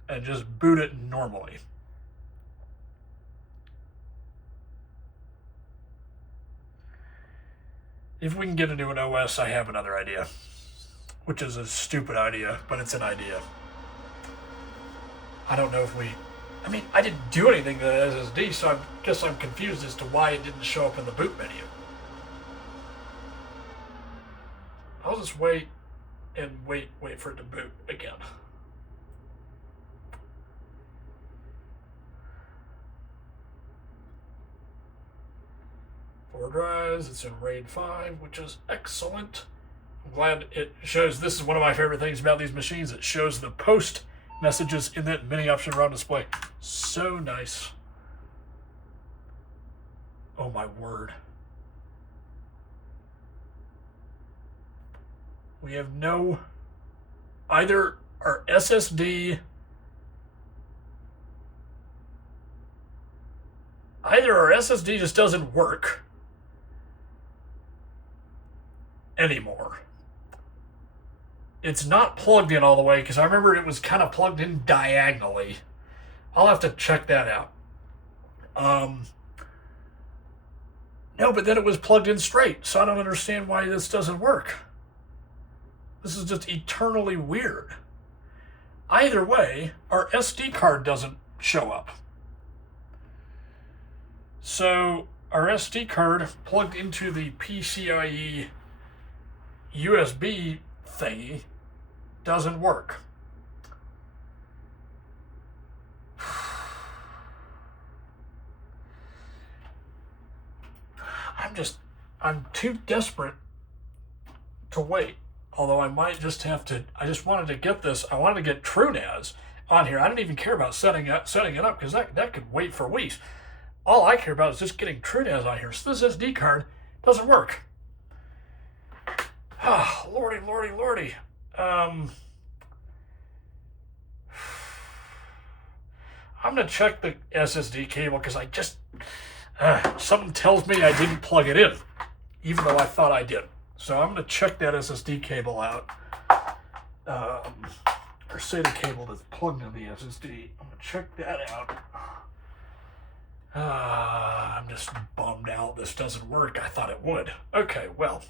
And just boot it normally. If we can get into an OS, I have another idea. Which is a stupid idea, but it's an idea. I don't know if we... I mean, I didn't do anything to the SSD, so I guess I'm confused as to why it didn't show up in the boot menu. I'll just wait and wait for it to boot again. Four drives, it's in RAID 5, which is excellent. I'm glad it shows, this is one of my favorite things about these machines, it shows the post messages in that mini option ROM display. So nice. Oh my word. We have no... Either our SSD, either our SSD just doesn't work anymore. It's not plugged in all the way, because I remember it was kind of plugged in diagonally. I'll have to check that out. No, but then it was plugged in straight, so I don't understand why this doesn't work. This is just eternally weird. Either way, our SD card doesn't show up. So our SD card plugged into the PCIe USB thingy doesn't work. I'm too desperate to wait. Although I might just have to, I just wanted to get this, I wanted to get TrueNAS on here. I didn't even care about setting it up, because that could wait for weeks. All I care about is just getting TrueNAS on here. So this SD card doesn't work. Ah, lordy, lordy, lordy. I'm going to check the SSD cable, because I just, something tells me I didn't plug it in, even though I thought I did. So I'm going to check that SSD cable out, or SATA cable that's plugged into the SSD. I'm going to check that out. I'm just bummed out this doesn't work. I thought it would. Okay, well,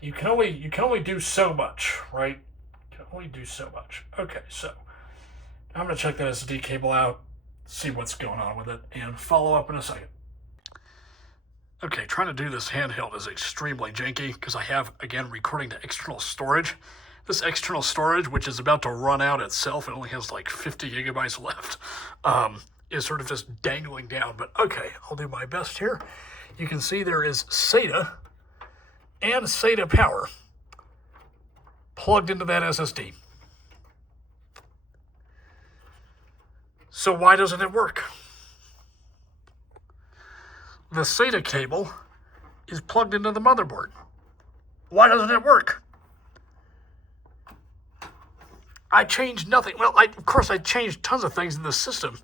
you can only do so much, right? You can only do so much. Okay, so I'm going to check that SSD cable out, see what's going on with it, and follow up in a second. Okay, trying to do this handheld is extremely janky, because I have, again, recording to external storage. This external storage, which is about to run out itself, it only has like 50 gigabytes left, is sort of just dangling down. But okay, I'll do my best here. You can see there is SATA and SATA power plugged into that SSD. So why doesn't it work? The SATA cable is plugged into the motherboard. Why doesn't it work? I changed nothing. Well, of course I changed tons of things in the system,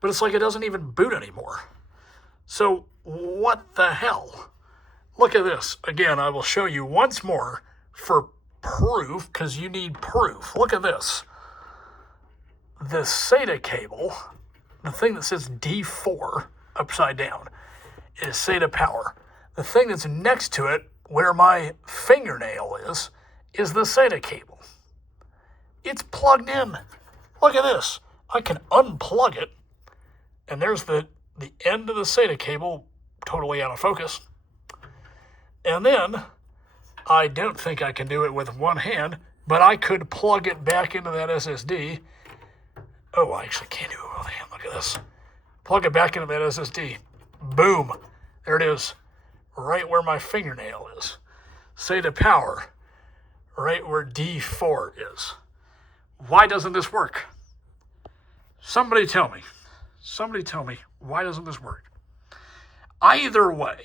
but it's like it doesn't even boot anymore. So what the hell? Look at this. Again, I will show you once more for proof, because you need proof. Look at this. The SATA cable, the thing that says D4 upside down, is SATA power. The thing that's next to it, where my fingernail is the SATA cable. It's plugged in. Look at this. I can unplug it, and there's the end of the SATA cable totally out of focus. And then, I don't think I can do it with one hand, but I could plug it back into that SSD. Oh, I actually can't do it with one hand. Look at this. Plug it back into that SSD. Boom. There it is. Right where my fingernail is. SATA power. Right where D4 is. Why doesn't this work? Somebody tell me. Somebody tell me, why doesn't this work? Either way.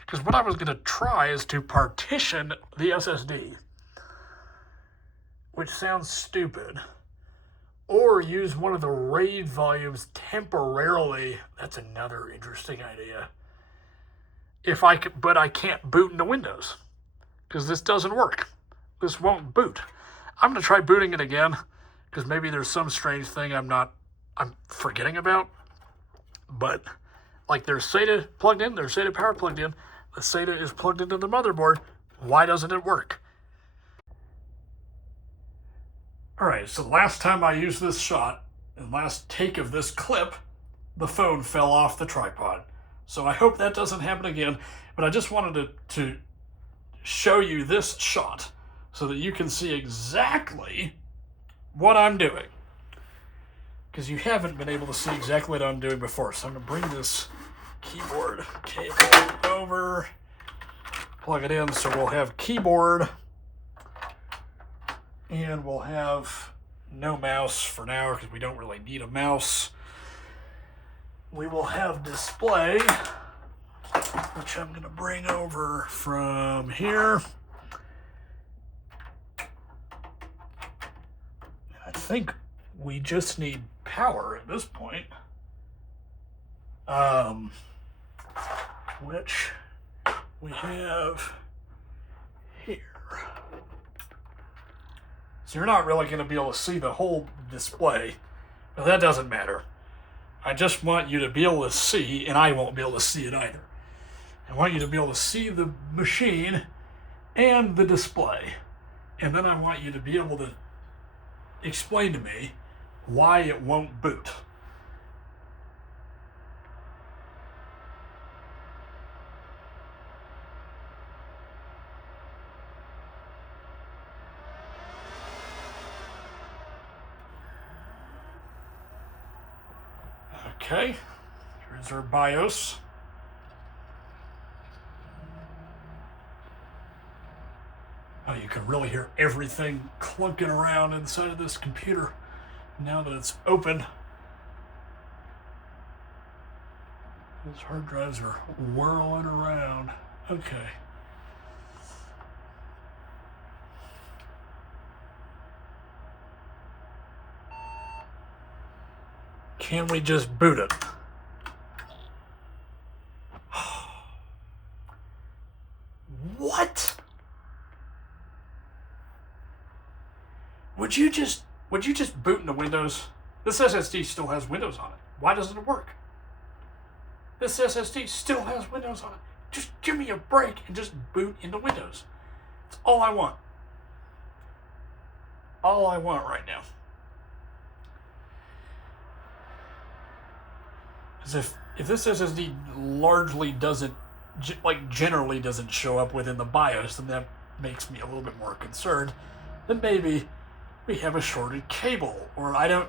Because what I was going to try is to partition the SSD, which sounds stupid, or use one of the RAID volumes temporarily. That's another interesting idea. If I could, but I can't boot into Windows, because this doesn't work. This won't boot. I'm going to try booting it again, because maybe there's some strange thing I'm forgetting about. But, like, there's SATA plugged in, there's SATA power plugged in, the SATA is plugged into the motherboard. Why doesn't it work? Alright, so the last time I used this shot, and last take of this clip, the phone fell off the tripod. So I hope that doesn't happen again, but I just wanted to show you this shot so that you can see exactly what I'm doing. Because you haven't been able to see exactly what I'm doing before. So I'm going to bring this keyboard cable over, plug it in, so we'll have keyboard, and we'll have no mouse for now because we don't really need a mouse. We will have display, which I'm going to bring over from here. I think we just need power at this point, which we have here. So you're not really going to be able to see the whole display, but that doesn't matter. I just want you to be able to see, and I won't be able to see it either. I want you to be able to see the machine and the display, and then I want you to be able to explain to me why it won't boot. Okay, here's our BIOS. Oh, you can really hear everything clunking around inside of this computer now that it's open. Those hard drives are whirling around. Okay. Can we just boot it? What? Would you just boot into Windows? This SSD still has Windows on it. Why doesn't it work? This SSD still has Windows on it. Just give me a break and just boot into Windows. That's all I want. All I want right now. Because if this SSD largely doesn't, generally doesn't show up within the BIOS, then that makes me a little bit more concerned. Then maybe we have a shorted cable, or I don't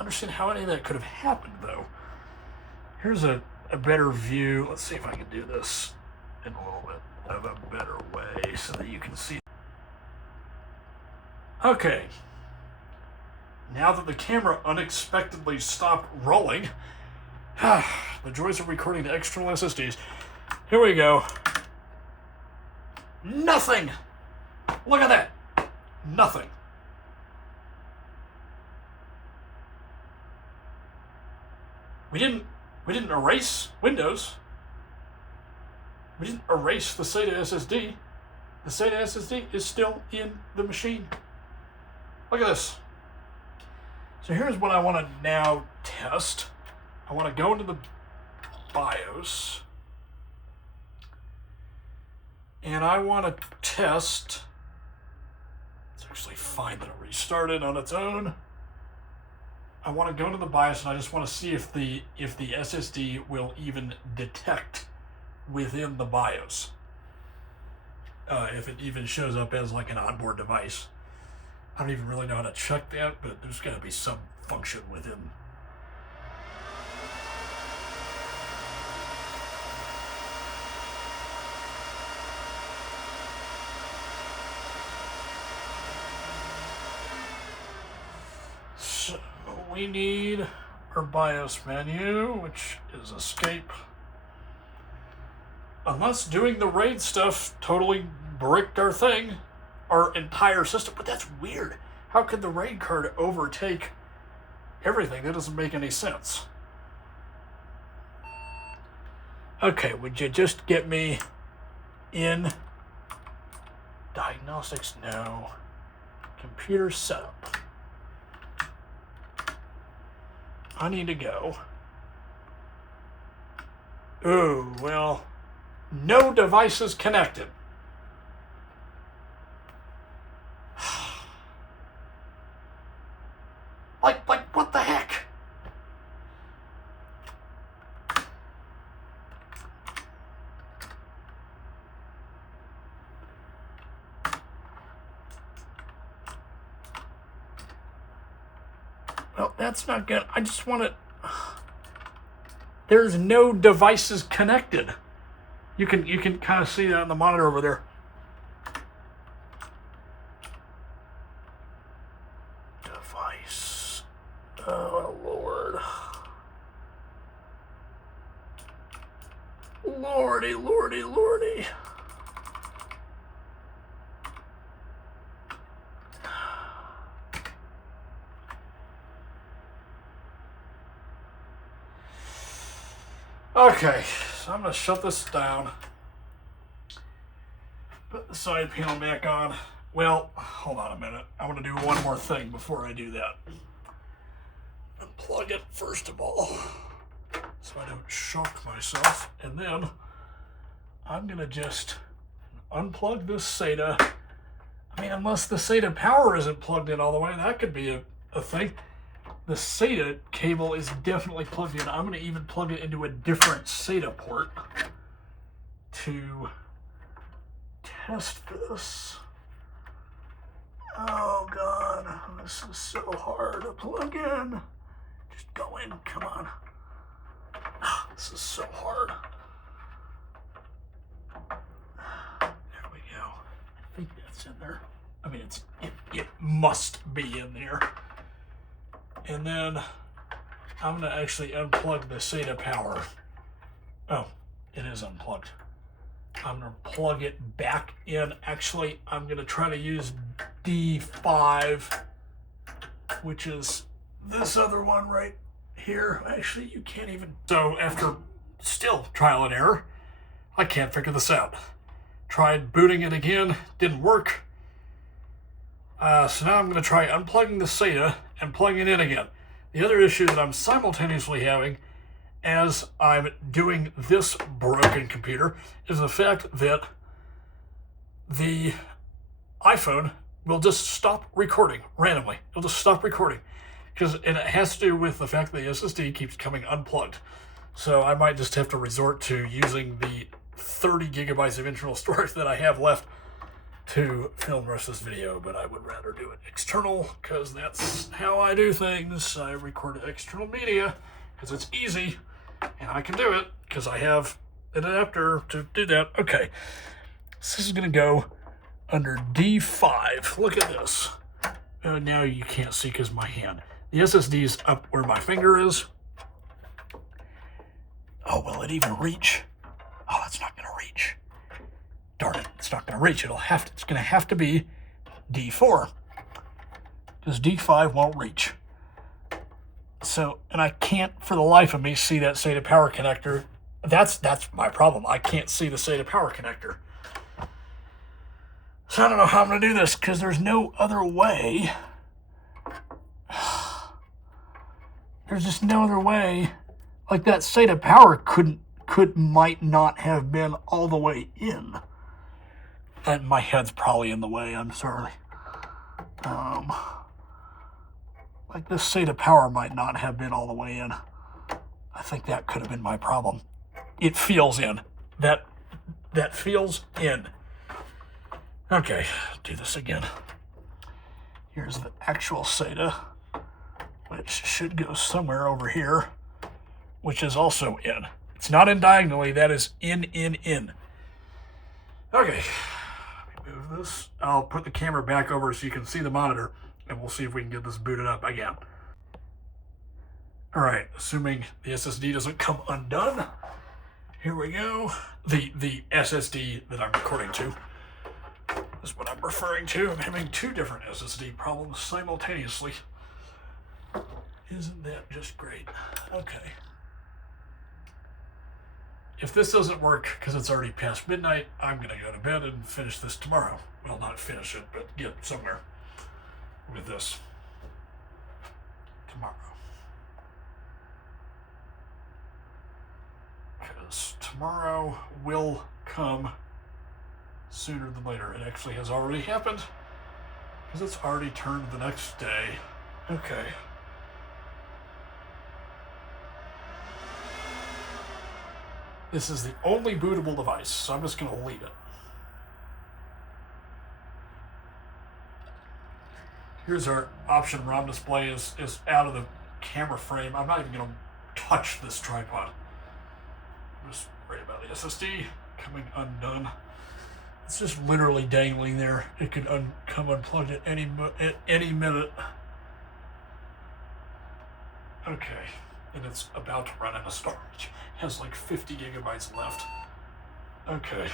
understand how any of that could have happened though. Here's a better view. Let's see if I can do this in a little bit of a better way so that you can see. Okay. Now that the camera unexpectedly stopped rolling, the joys of recording the external SSDs. Here we go. Nothing. Look at that. Nothing. We didn't erase Windows. We didn't erase the SATA SSD. The SATA SSD is still in the machine. Look at this. So here's what I want to now test. I want to go into the BIOS, and I want to test. It's actually fine that it restarted on its own. I want to go into the BIOS, and I just want to see if the SSD will even detect within the BIOS. If it even shows up as like an onboard device. I don't even really know how to check that, but there's got to be some function within. So we need our BIOS menu, which is escape. Unless doing the RAID stuff totally bricked our thing, our entire system. But that's weird. How could the RAID card overtake everything? That doesn't make any sense. Okay, would you just get me in diagnostics? No. Computer setup. I need to go. Oh, well, no devices connected. Like, what the heck? Well, that's not good. I just want it. There's no devices connected. You can kind of see that on the monitor over there. Device. Oh, Lord. Lordy, lordy, lordy. Okay, so I'm going to shut this down. Put the side panel back on. Well, hold on a minute. I want to do one more thing before I do that. Unplug it first of all, so I don't shock myself. And then I'm going to just unplug this SATA. I mean, unless the SATA power isn't plugged in all the way, that could be a thing. The SATA cable is definitely plugged in. I'm going to even plug it into a different SATA port to test this. Oh God, this is so hard to plug in. Just go in, come on. This is so hard. There we go. I think that's in there. I mean, it must be in there. And then I'm going to actually unplug the SATA power. Oh, it is unplugged. I'm going to plug it back in. Actually, I'm going to try to use D5, which is this other one right here. Actually, you can't even. So after still trial and error, I can't figure this out. Tried booting it again, didn't work. So now I'm going to try unplugging the SATA and plugging it in again. The other issue that I'm simultaneously having as I'm doing this broken computer is the fact that the iPhone will just stop recording randomly. It'll just stop recording. And it has to do with the fact that the SSD keeps coming unplugged. So I might just have to resort to using the 30 gigabytes of internal storage that I have left to film the rest of this video, but I would rather do it external because that's how I do things. I record external media because it's easy and I can do it because I have an adapter to do that. Okay, so this is going to go under D5. Look at this. Now you can't see because my hand. The SSD is up where my finger is. Oh, will it even reach? Oh, that's not going to reach. Darn it, it's not going to reach. It's going to have to be D4 because D5 won't reach. So, and I can't for the life of me see that SATA power connector. That's my problem. I can't see the SATA power connector. So I don't know how I'm going to do this because there's no other way. There's just no other way. Like that SATA power might not have been all the way in. And my head's probably in the way, I'm sorry. Like this SATA power might not have been all the way in. I think that could have been my problem. It feels in. That feels in. Okay, do this again. Here's the actual SATA, which should go somewhere over here, which is also in. It's not in diagonally, that is in. Okay. Move this. I'll put the camera back over so you can see the monitor, and we'll see if we can get this booted up again. All right, assuming the SSD doesn't come undone. Here we go. The SSD that I'm recording to is what I'm referring to. I'm having two different SSD problems simultaneously. Isn't that just great? Okay. If this doesn't work, because it's already past midnight, I'm going to go to bed and finish this tomorrow. Well, not finish it, but get somewhere with this tomorrow. Because tomorrow will come sooner than later. It actually has already happened, because it's already turned the next day. Okay. This is the only bootable device, so I'm just going to leave it. Here's our option ROM display is out of the camera frame. I'm not even going to touch this tripod. I'm just worried about the SSD coming undone. It's just literally dangling there. It could come unplugged at any minute. Okay, and it's about to run out of storage. It has like 50 gigabytes left. Okay.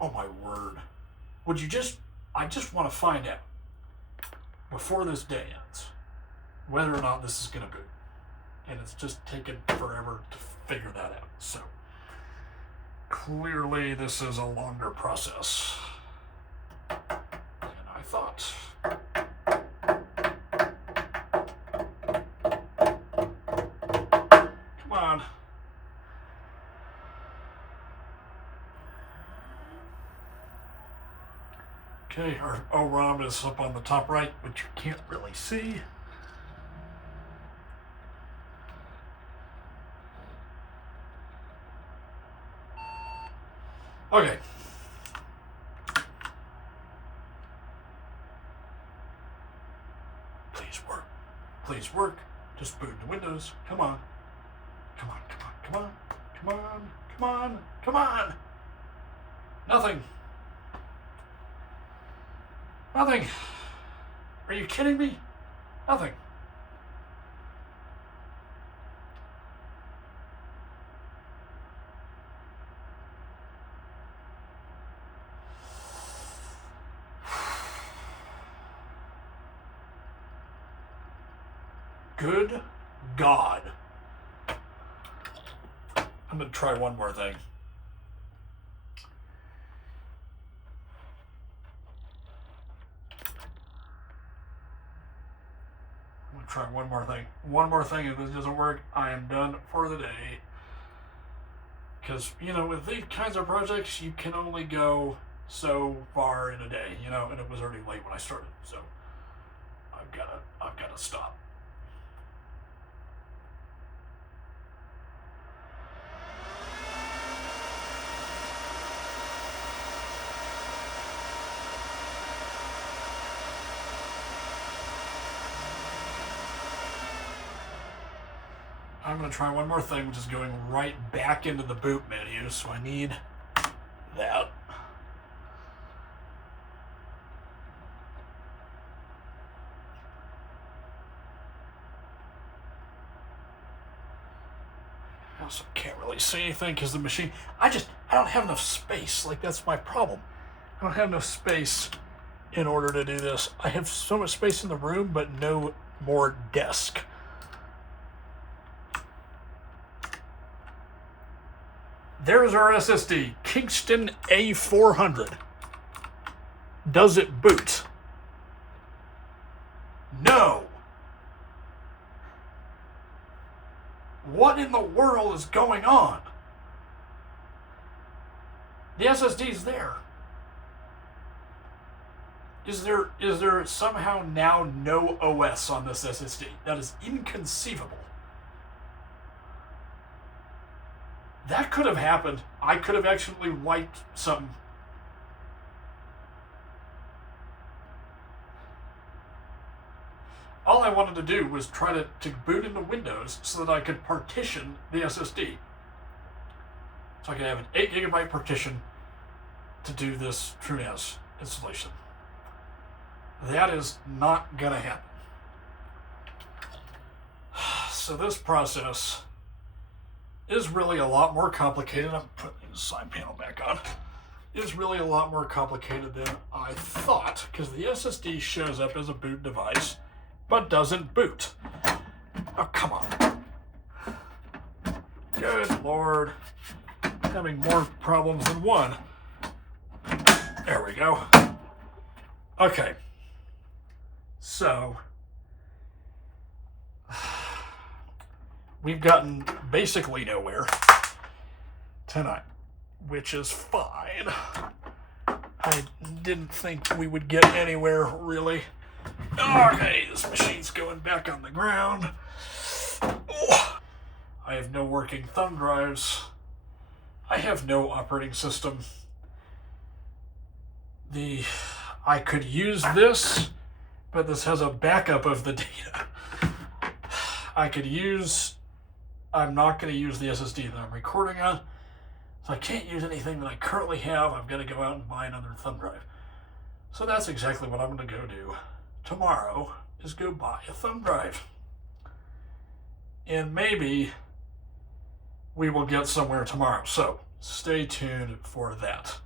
Oh my word. Would you just, I just want to find out, before this day ends, whether or not this is going to boot. And it's just taken forever to figure that out. So, clearly this is a longer process than I thought. Come on. Okay, our OROM is up on the top right, which you can't really see. Okay. Please work. Please work. Just boot into Windows. Come on. Come on, come on, come on. Come on, come on, come on. Nothing. Nothing. Are you kidding me? Nothing. Good God. I'm going to try one more thing. I'm going to try one more thing. One more thing. If this doesn't work, I am done for the day. Because, you know, with these kinds of projects, you can only go so far in a day, you know, and it was already late when I started. So I've got to stop. I'm going to try one more thing, which is going right back into the boot menu, so I need that. I also can't really see anything because the machine, I don't have enough space. Like, that's my problem. I don't have enough space in order to do this. I have so much space in the room, but no more desk. There's our SSD, Kingston A400. Does it boot? No. What in the world is going on? The SSD's there. Is there somehow now no OS on this SSD? That is inconceivable. That could have happened. I could have actually wiped something. All I wanted to do was try to boot into Windows so that I could partition the SSD. So I could have an 8 gigabyte partition to do this TrueNAS installation. That is not going to happen. So this process is really a lot more complicated. I'm putting the side panel back on. Is really a lot more complicated than I thought, because the SSD shows up as a boot device, but doesn't boot. Oh, come on. Good Lord. Having more problems than one. There we go. Okay. So, we've gotten basically nowhere tonight, which is fine. I didn't think we would get anywhere, really. Okay, this machine's going back on the ground. Oh, I have no working thumb drives. I have no operating system. I could use this, but this has a backup of the data. I'm not going to use the SSD that I'm recording on, so I can't use anything that I currently have. I've got to go out and buy another thumb drive. So that's exactly what I'm going to go do tomorrow is go buy a thumb drive. And maybe we will get somewhere tomorrow. So stay tuned for that.